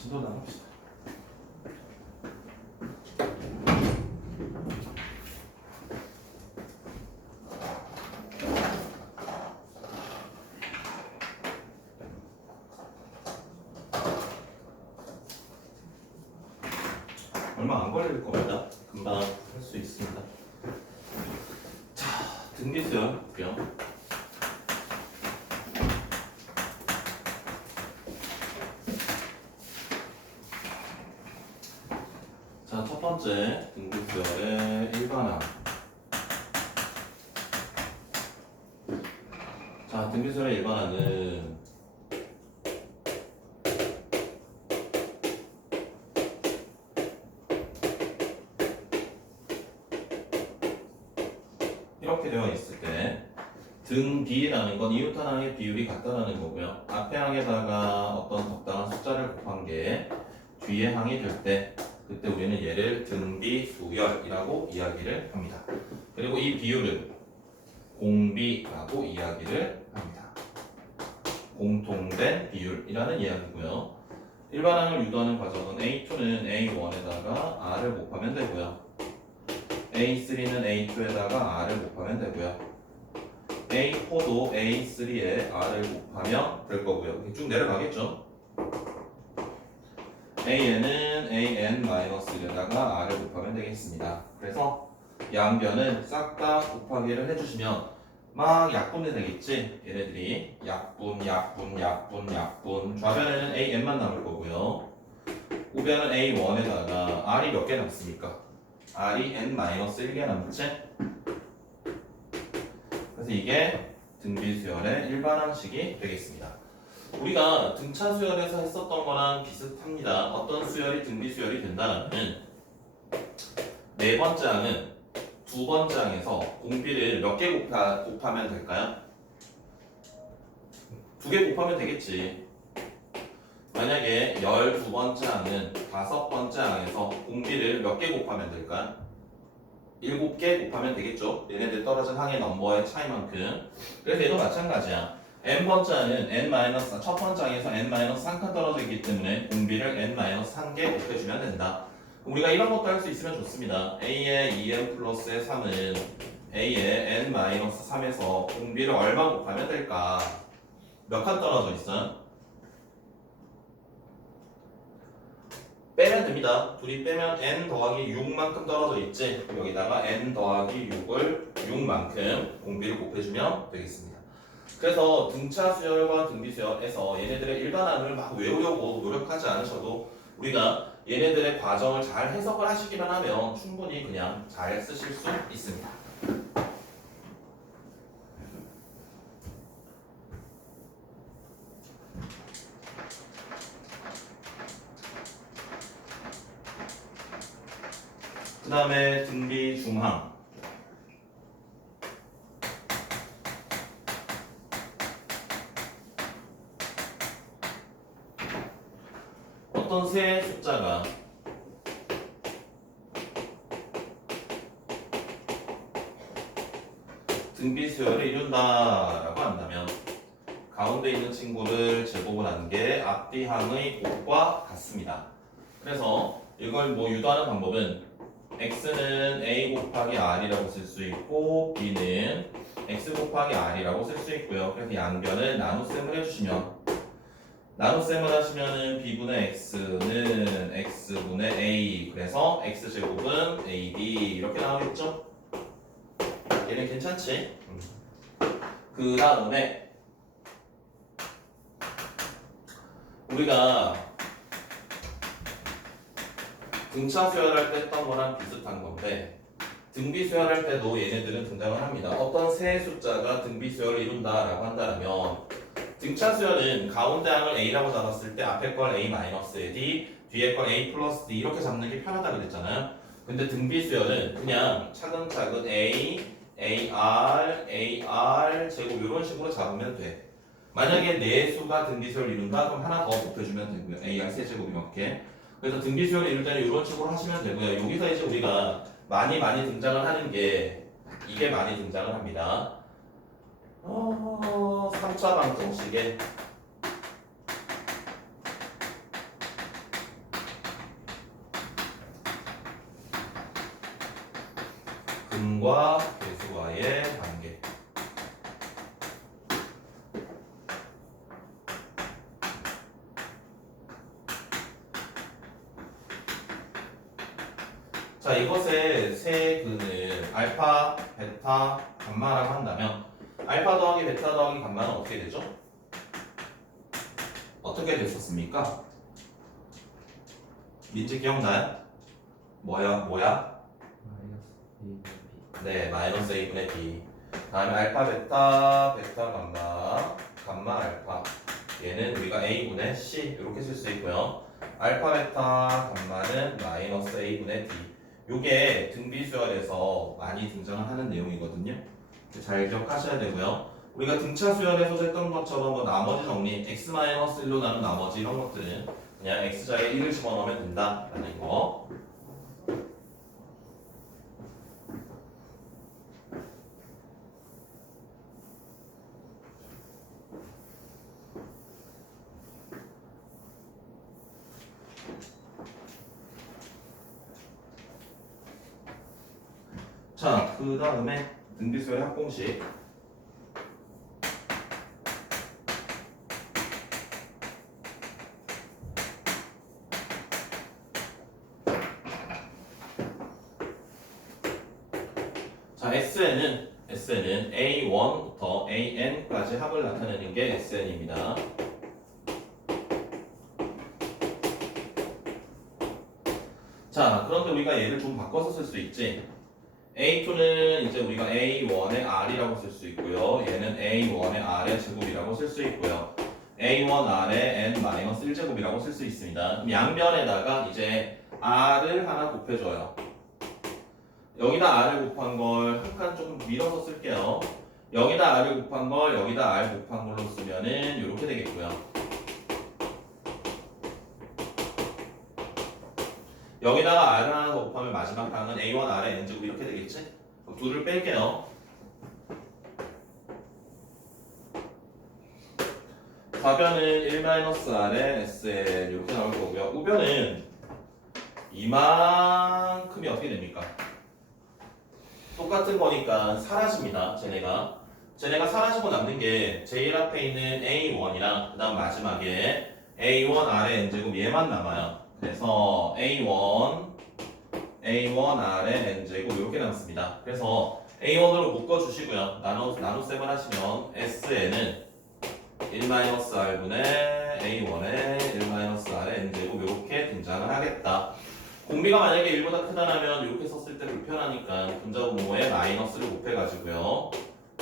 진도 나갑시다. 얼마 안 걸릴 겁니다. 금방 할 수 있습니다. 자, 등비수열 볼게요. 자, 첫 번째 등비수열의 일반항. 자, 등비수열의 일반항은 이렇게 되어 있을 때 등비라는 건 이웃한 항의 비율이 같다라는 거고요. 앞에 항에다가 어떤 적당한 숫자를 곱한 게 뒤에 항이 될 때 그때 우리는 얘를 등비수열이라고 이야기를 합니다. 그리고 이 비율은 공비라고 이야기를 합니다. 공통된 비율이라는 이야기고요. 일반항을 유도하는 과정은 A2는 A1에다가 R을 곱하면 되고요. A3는 A2에다가 R을 곱하면 되고요. A4도 A3에 R을 곱하면 될 거고요. 이렇게 쭉 내려가겠죠. AN은 AN-1에다가 R을 곱하면 되겠습니다. 그래서 양변은 싹 다 곱하기를 해주시면 막 약분이 되겠지. 얘네들이 약분, 좌변에는 AN만 남을 거고요. 우변은 A1에다가 R이 몇 개 남습니까? R이 N-1개 남지? 그래서 이게 등비수열의 일반항식이 되겠습니다. 우리가 등차 수열에서 했었던 거랑 비슷합니다. 어떤 수열이 등비수열이 된다는 네 번째 항은 두 번째 항에서 공비를 몇 개 곱하면 될까요? 두 개 곱하면 되겠지. 만약에 12번째 항은 5번째 항에서 공비를 몇 개 곱하면 될까요? 7개 곱하면 되겠죠. 얘네들 떨어진 항의 넘버의 차이만큼. 그래서 얘도 마찬가지야. n번째 항은 첫 번째 항에서 n-1칸 떨어져 있기 때문에 공비를 n-1개 곱해주면 된다. 우리가 이런 것도 할 수 있으면 좋습니다. a의 2n 플러스의 3은 a의 n-3에서 공비를 얼마 곱하면 될까? 몇 칸 떨어져 있어요? 빼면 됩니다. 둘이 빼면 n 더하기 6만큼 떨어져 있지. 여기다가 n 더하기 6을 6만큼 공비를 곱해주면 되겠습니다. 그래서 등차 수열과 등비 수열에서 얘네들의 일반항을 막 외우려고 노력하지 않으셔도 우리가 얘네들의 과정을 잘 해석을 하시기만 하면 충분히 그냥 잘 쓰실 수 있습니다. 그 다음에 등비 중항. 어떤 세 숫자가 등비 수열을 이룬다라고 한다면 가운데 있는 친구를 제곱을 한 게 앞뒤 항의 곱과 같습니다. 그래서 이걸 유도하는 방법은 x는 a 곱하기 r이라고 쓸 수 있고 b는 x 곱하기 r이라고 쓸 수 있고요. 그래서 양변을 나눗셈을 해주시면 나눗셈을 하시면은 b분의 x는 x분의 a 그래서 x제곱은 ab 이렇게 나오겠죠? 얘는 괜찮지? 그 다음에 우리가 등차 수열할 때 했던 거랑 비슷한 건데 등비 수열할 때도 얘네들은 등장을 합니다. 어떤 세 숫자가 등비 수열을 이룬다라고 한다면 등차 수열은 가운데 항을 a라고 잡았을 때 앞에 걸 a-d, 뒤에 걸 a 플러스 d 이렇게 잡는 게 편하다고 그랬잖아요. 근데 등비 수열은 그냥 차근차근 a, ar, ar 제곱 이런 식으로 잡으면 돼. 만약에 네 수가 등비 수열을 이룬다 그럼 하나 더 곱해주면 되고요. ar 세제곱 이렇게. 그래서 등비 수열을 이룰 때는 이런 식으로 하시면 되고요. 여기서 이제 우리가 많이 등장을 하는 게 이게 많이 등장을 합니다. 3차 방정식에 등과 계수와의 관계. 자, 이것의 세 근을 알파, 베타, 감마라고 한다면 알파 더하기 베타 더하기 감마는 어떻게 되죠? 어떻게 됐었습니까? 민지 기억나요? 뭐야? 네, 마이너스 A분의 B. 다음에 알파, 베타, 베타, 감마, 감마, 알파. 얘는 우리가 A분의 C 이렇게 쓸 수 있고요. 알파, 베타, 감마는 마이너스 A분의 D. 요게 등비수열에서 많이 등장하는 내용이거든요. 잘 기억하셔야 되고요. 우리가 등차 수열에서 했던 것처럼 뭐 나머지 정리, x-1로 나눈 나머지 이런 것들은 그냥 x자리에 1을 집어넣으면 된다라는 거. 자, 그 다음에 등비수열의 합공식. 자, SN은 A1부터 AN까지 합을 나타내는 게 SN입니다. 자, 그런데 우리가 얘를 좀 바꿔서 쓸 수 있지. A2는 이제 우리가 A1의 R이라고 쓸 수 있고요. 얘는 A1의 R의 제곱이라고 쓸 수 있고요. A1R의 N-1제곱이라고 쓸 수 있습니다. 그럼 양변에다가 이제 R을 하나 곱해줘요. 여기다 R을 곱한 걸 한 칸 조금 밀어서 쓸게요. 여기다 R을 곱한 걸 여기다 R 곱한 걸로 쓰면은 이렇게 되겠고요. 여기다가 R을 하나 더 곱하면 마지막 항은 A1 R의 N제곱 이렇게 되겠지? 그럼 둘을 뺄게요. 좌변은 1-R의 SL 이렇게 나올 거고요. 우변은 이만큼이 어떻게 됩니까? 똑같은 거니까 사라집니다. 쟤네가 사라지고 남는 게 제일 앞에 있는 A1이랑 그 다음 마지막에 A1 R의 N제곱 얘만 남아요. 그래서 A1 R의 N제곱 이렇게 남습니다. 그래서 A1으로 묶어주시고요. 나눗셈을 하시면 SN은 1-R분의 A1의 1-R의 N제곱 이렇게 등장을 하겠다. 공비가 만약에 1보다 크다라면 이렇게 썼을 때 불편하니까 분자분모에 마이너스를 곱해가지고요.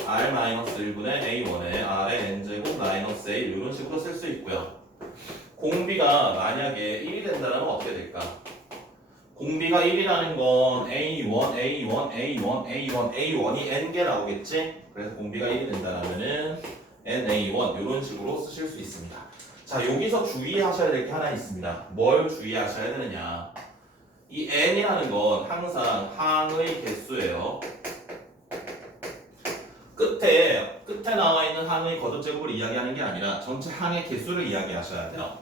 R-1분의 A1의 R의 N제곱 마이너스 A 이런 식으로 쓸 수 있고요. 공비가 만약에 1이 된다면 어떻게 될까? 공비가 1이라는 건 A1이 N개 나오겠지? 그래서 공비가 1이 된다면은 NA1 이런 식으로 쓰실 수 있습니다. 자, 여기서 주의하셔야 될 게 하나 있습니다. 뭘 주의하셔야 되느냐? 이 N이라는 건 항상 항의 개수예요. 끝에 나와 있는 항의 거듭제곱을 이야기하는 게 아니라 전체 항의 개수를 이야기하셔야 돼요.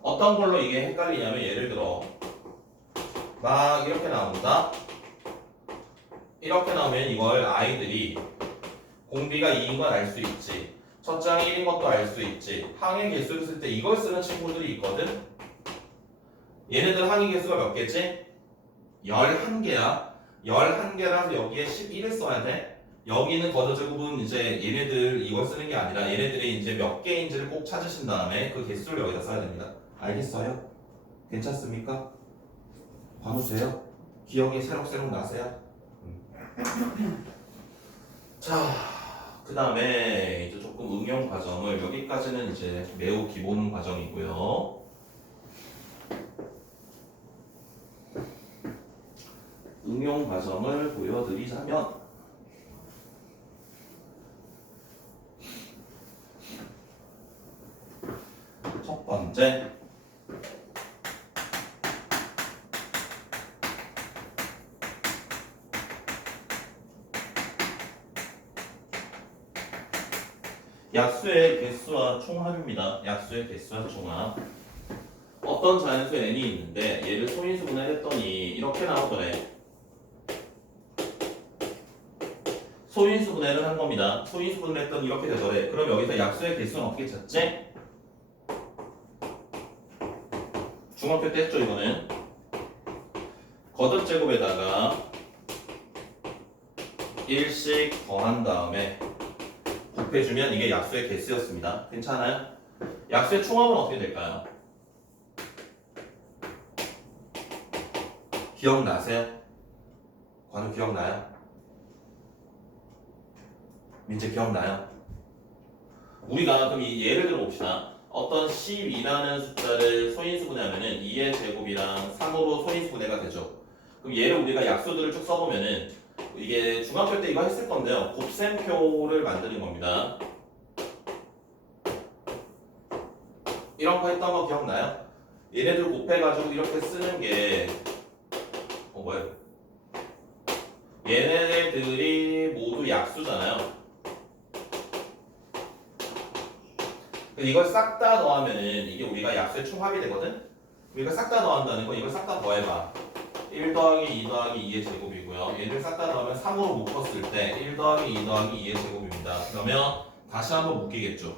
어떤 걸로 이게 헷갈리냐면 예를 들어 막 이렇게 나온다. 이렇게 나오면 이걸 아이들이 공비가 2인 건 알 수 있지. 첫 장이 1인 것도 알 수 있지. 항의 개수를 쓸 때 이걸 쓰는 친구들이 있거든. 얘네들 항의 개수가 몇 개지? 11개야. 11개라서 여기에 11을 써야 돼. 여기는 거저제곱은 이제 얘네들 이걸 쓰는 게 아니라 얘네들이 이제 몇 개인지를 꼭 찾으신 다음에 그 개수를 여기다 써야 됩니다. 알겠어요? 괜찮습니까? 봐도 돼요? 기억이 새록새록 나세요? 자, 그 다음에 이제 조금 응용 과정을 여기까지는 이제 매우 기본 과정이고요. 응용 과정을 보여드리자면 첫 번째 약수의 개수와 총합입니다. 약수의 개수와 총합. 어떤 자연수 n이 있는데 얘를 소인수 분해했더니 이렇게 나오더래. 소인수 분해를 한 겁니다. 소인수 분해를 했더니 이렇게 되더래. 그럼 여기서 약수의 개수는 어떻게 찾지? 중학교 때 했죠 이거는. 거듭제곱에다가 1씩 더한 다음에 곱해주면 이게 약수의 개수였습니다. 괜찮아요? 약수의 총합은 어떻게 될까요? 기억나세요? 관우 기억나요? 민재 기억나요? 우리가 그럼 이 예를 들어 봅시다. 어떤 12라는 숫자를 소인수 분해하면은 2의 제곱이랑 3으로 소인수 분해가 되죠. 그럼 얘를 우리가 약수들을 쭉 써보면은 이게 중학교 때 이거 했을 건데요. 곱셈표를 만드는 겁니다. 이런 거 했던 거 기억나요? 얘네들 곱해가지고 이렇게 쓰는 게 뭐예요? 얘네들이 모두 약수잖아요. 이걸 싹 다 더하면은 이게 우리가 약수의 총합이 되거든? 우리가 싹 다 더한다는 건 이걸 싹 다 더해봐. 1 더하기 2 더하기 2의 제곱이고요. 얘를 싹 다 더하면 3으로 묶었을 때 1 더하기 2 더하기 2의 제곱입니다. 그러면 다시 한번 묶이겠죠.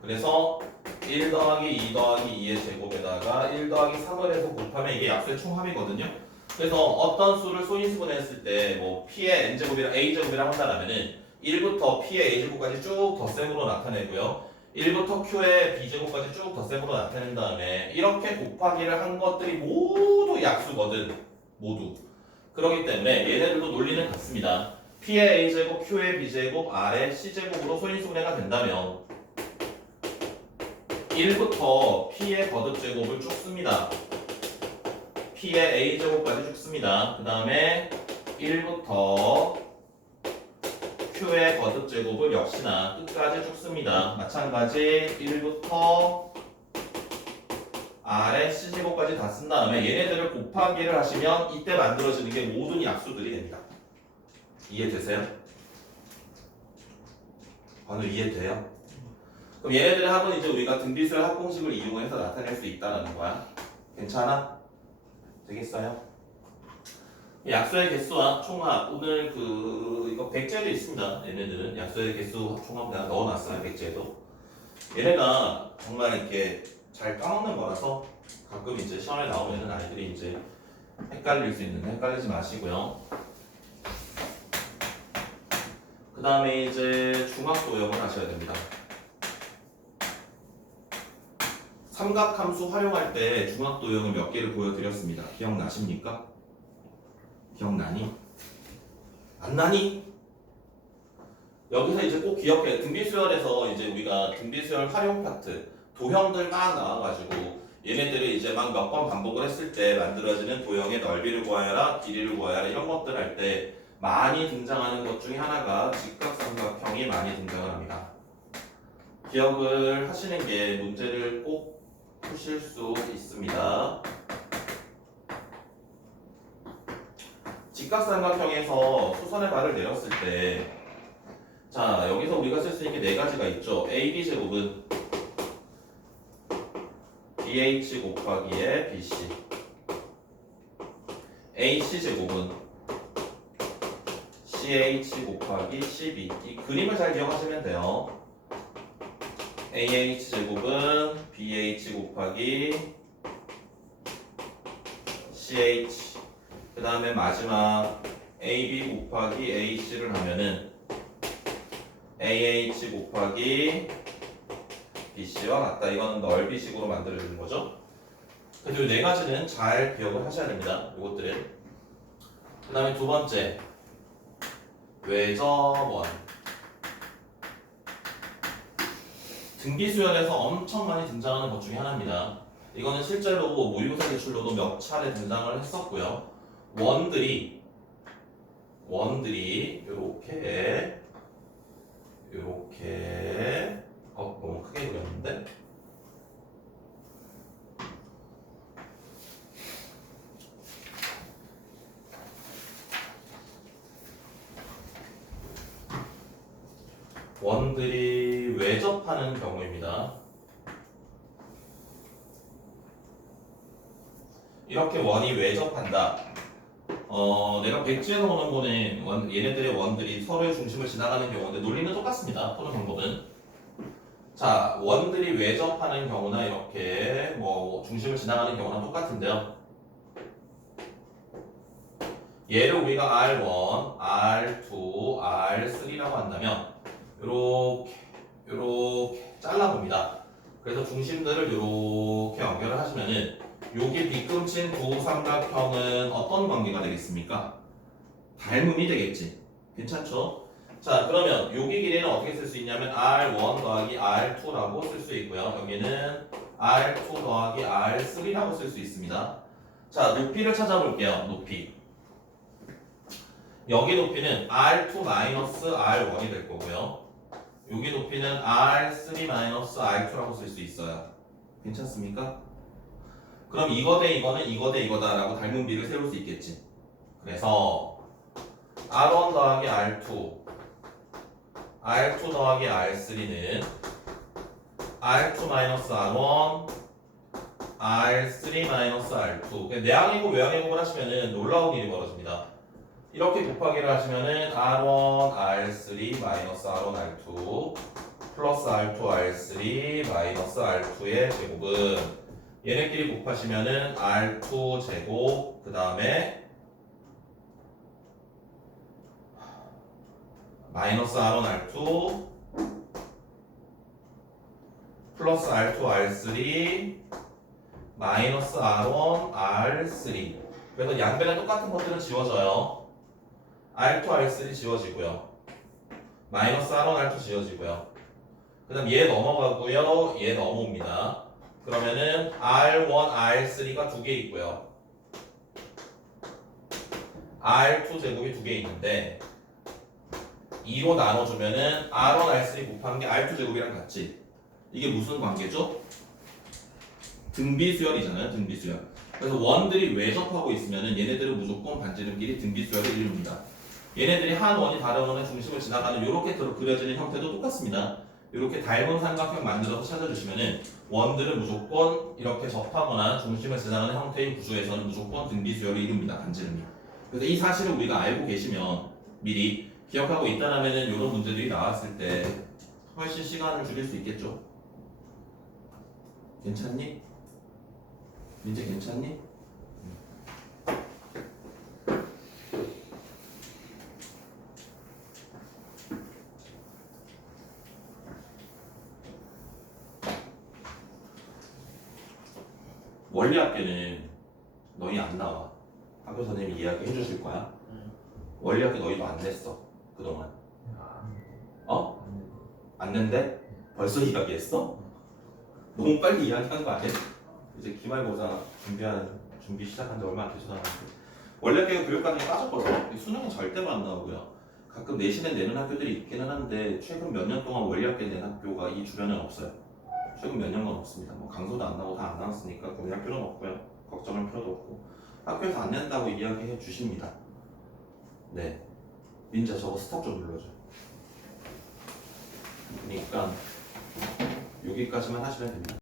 그래서 1 더하기 2 더하기 2의 제곱에다가 1 더하기 3을 해서 곱하면 이게 약수의 총합이거든요. 그래서 어떤 수를 소인수분해했을 때 뭐 p의 n제곱이랑 a제곱이랑 한다라면은 1부터 p의 a제곱까지 쭉 덧셈으로 나타내고요. 1부터 q의 b제곱까지 쭉 덧셈으로 나타낸 다음에 이렇게 곱하기를 한 것들이 모두 약수거든. 모두. 그렇기 때문에 얘네들도 논리는 같습니다. p의 a제곱, q의 b제곱, r의 c제곱으로 소인수분해가 된다면 1부터 p의 거듭제곱을 쭉 씁니다. p의 a제곱까지 쭉 씁니다. 그 다음에 1부터 q의 거듭제곱을 역시나 끝까지 쭉 씁니다. 마찬가지 1부터 r의 c제곱까지 다 쓴 다음에 얘네들을 곱하기를 하시면 이때 만들어지는 게 모든 약수들이 됩니다. 이해되세요? 관우 이해돼요? 그럼 얘네들의 합은 이제 우리가 등비수열 합공식을 이용해서 나타낼 수 있다는 거야. 괜찮아? 되겠어요? 약수의 개수와 총합, 오늘 이거 백제도 있습니다. 얘네들은 약수의 개수 총합 내가 넣어놨어요. 백제도. 얘네가 정말 이렇게 잘 까먹는 거라서 가끔 이제 시험에 나오면은 아이들이 이제 헷갈릴 수 있는데 헷갈리지 마시고요. 그 다음에 이제 중학도형을 하셔야 됩니다. 삼각함수 활용할 때 중학도형을 몇 개를 보여드렸습니다. 기억나십니까? 기억나니? 안 나니? 여기서 이제 꼭 기억해. 등비수열에서 이제 우리가 등비수열 활용 파트 도형들 막 나와가지고 얘네들을 이제 막 몇 번 반복을 했을 때 만들어지는 도형의 넓이를 구하여라, 길이를 구하여라 이런 것들 할 때 많이 등장하는 것 중에 하나가 직각삼각형이 많이 등장을 합니다. 기억을 하시는 게 문제를 꼭 푸실 수 있습니다. 직각삼각형에서 수선의 발을 내렸을 때, 자 여기서 우리가 쓸 수 있는 게 네 가지가 있죠. AB 제곱은 BH 곱하기에 BC, AC 제곱은 CH 곱하기 CB. 이 그림을 잘 기억하시면 돼요. AH 제곱은 BH 곱하기 CH. 그 다음에 마지막 AB 곱하기 AC를 하면은 AH 곱하기 BC와 같다. 이건 넓이식으로 만들어주는 거죠. 그래서 이 네 가지는 잘 기억을 하셔야 됩니다. 이것들은. 그 다음에 두 번째, 외접원. 등비수열에서 엄청 많이 등장하는 것 중에 하나입니다. 이거는 실제로 모의고사 기출로도 몇 차례 등장을 했었고요. 원들이 요렇게 너무 크게 그렸는데 원들이 외접하는 경우입니다. 이렇게 원이 외접한다. 내가 백지에서 오는 거는 얘네들의 원들이 서로의 중심을 지나가는 경우인데 논리는 똑같습니다. 푸는 방법은. 자, 원들이 외접하는 경우나 이렇게 뭐 중심을 지나가는 경우나 똑같은데요. 얘를 우리가 R1, R2, R3라고 한다면 요렇게 잘라봅니다. 그래서 중심들을 요렇게 연결을 하시면은 요게 빗금친 두 삼각형은 어떤 관계가 되겠습니까? 닮음이 되겠지. 괜찮죠? 자, 그러면 여기 길이는 어떻게 쓸 수 있냐면 R1 더하기 R2라고 쓸 수 있고요. 여기는 R2 더하기 R3라고 쓸 수 있습니다. 자, 높이를 찾아볼게요. 높이. 여기 높이는 R2 마이너스 R1이 될 거고요. 여기 높이는 R3 마이너스 R2라고 쓸 수 있어요. 괜찮습니까? 그럼 이거 대 이거는 이거 대 이거다라고 닮은 비를 세울 수 있겠지. 그래서 R1 더하기 R2, R2 더하기 R3는 R2 마이너스 R1, R3 마이너스 R2. 내항의 곱, 외항의 곱을 하시면은 놀라운 일이 벌어집니다. 이렇게 곱하기를 하시면은 R1, R3 마이너스 R1, R2 플러스 R2, R3 마이너스 R2의 제곱은 얘네끼리 곱하시면은 R2 제곱 그 다음에 마이너스 R1, R2 플러스 R2, R3 마이너스 R1, R3. 그래서 양변에 똑같은 것들은 지워져요. R2, R3 지워지고요. 마이너스 R1, R2 지워지고요. 그 다음 얘 넘어가고요. 얘 넘어옵니다. 그러면은 R1, R3가 두 개 있고요. R2 제곱이 두 개 있는데 2로 나눠주면은 R1, R3 곱한 게 R2 제곱이랑 같지. 이게 무슨 관계죠? 등비수열이잖아요. 등비수열. 그래서 원들이 외접하고 있으면은 얘네들은 무조건 반지름끼리 등비수열을 이룹니다. 얘네들이 한 원이 다른 원의 중심을 지나가는 이렇게 그려지는 형태도 똑같습니다. 이렇게 닮은 삼각형 만들어서 찾아주시면은 원들은 무조건 이렇게 접하거나 중심을 지나가는 형태의 구조에서는 무조건 등비수열을 이룹니다. 반지름이. 그래서 이 사실을 우리가 알고 계시면 미리 기억하고 있다라면은 이런 문제들이 나왔을 때 훨씬 시간을 줄일 수 있겠죠. 괜찮니? 민재 괜찮니? 원리학교는 너희 안 나와. 학교 선생님이 이야기 해주실 거야. 원리학교 너희도 안 냈어 그동안. 어? 안 낸대? 벌써 이야기했어? 너무 빨리 이야기하는 거 아니야? 이제 기말고사 준비 시작한 지 얼마 안 되지도 않았는데 원리학교가 교육과정에 빠졌거든. 수능은 절대로 안 나오고요. 가끔 내신에 내는 학교들이 있기는 한데 최근 몇 년 동안 원리학교 낸 학교가 이 주변엔 없어요. 최근 몇 년간 없습니다. 뭐 강서도 안 나오고 다 안 나왔으니까 고민할 필요는 없고요. 걱정할 필요도 없고 학교에서 안 낸다고 이야기해 주십니다. 네, 민자 저거 스탑 좀 눌러줘. 그러니까 여기까지만 하시면 됩니다.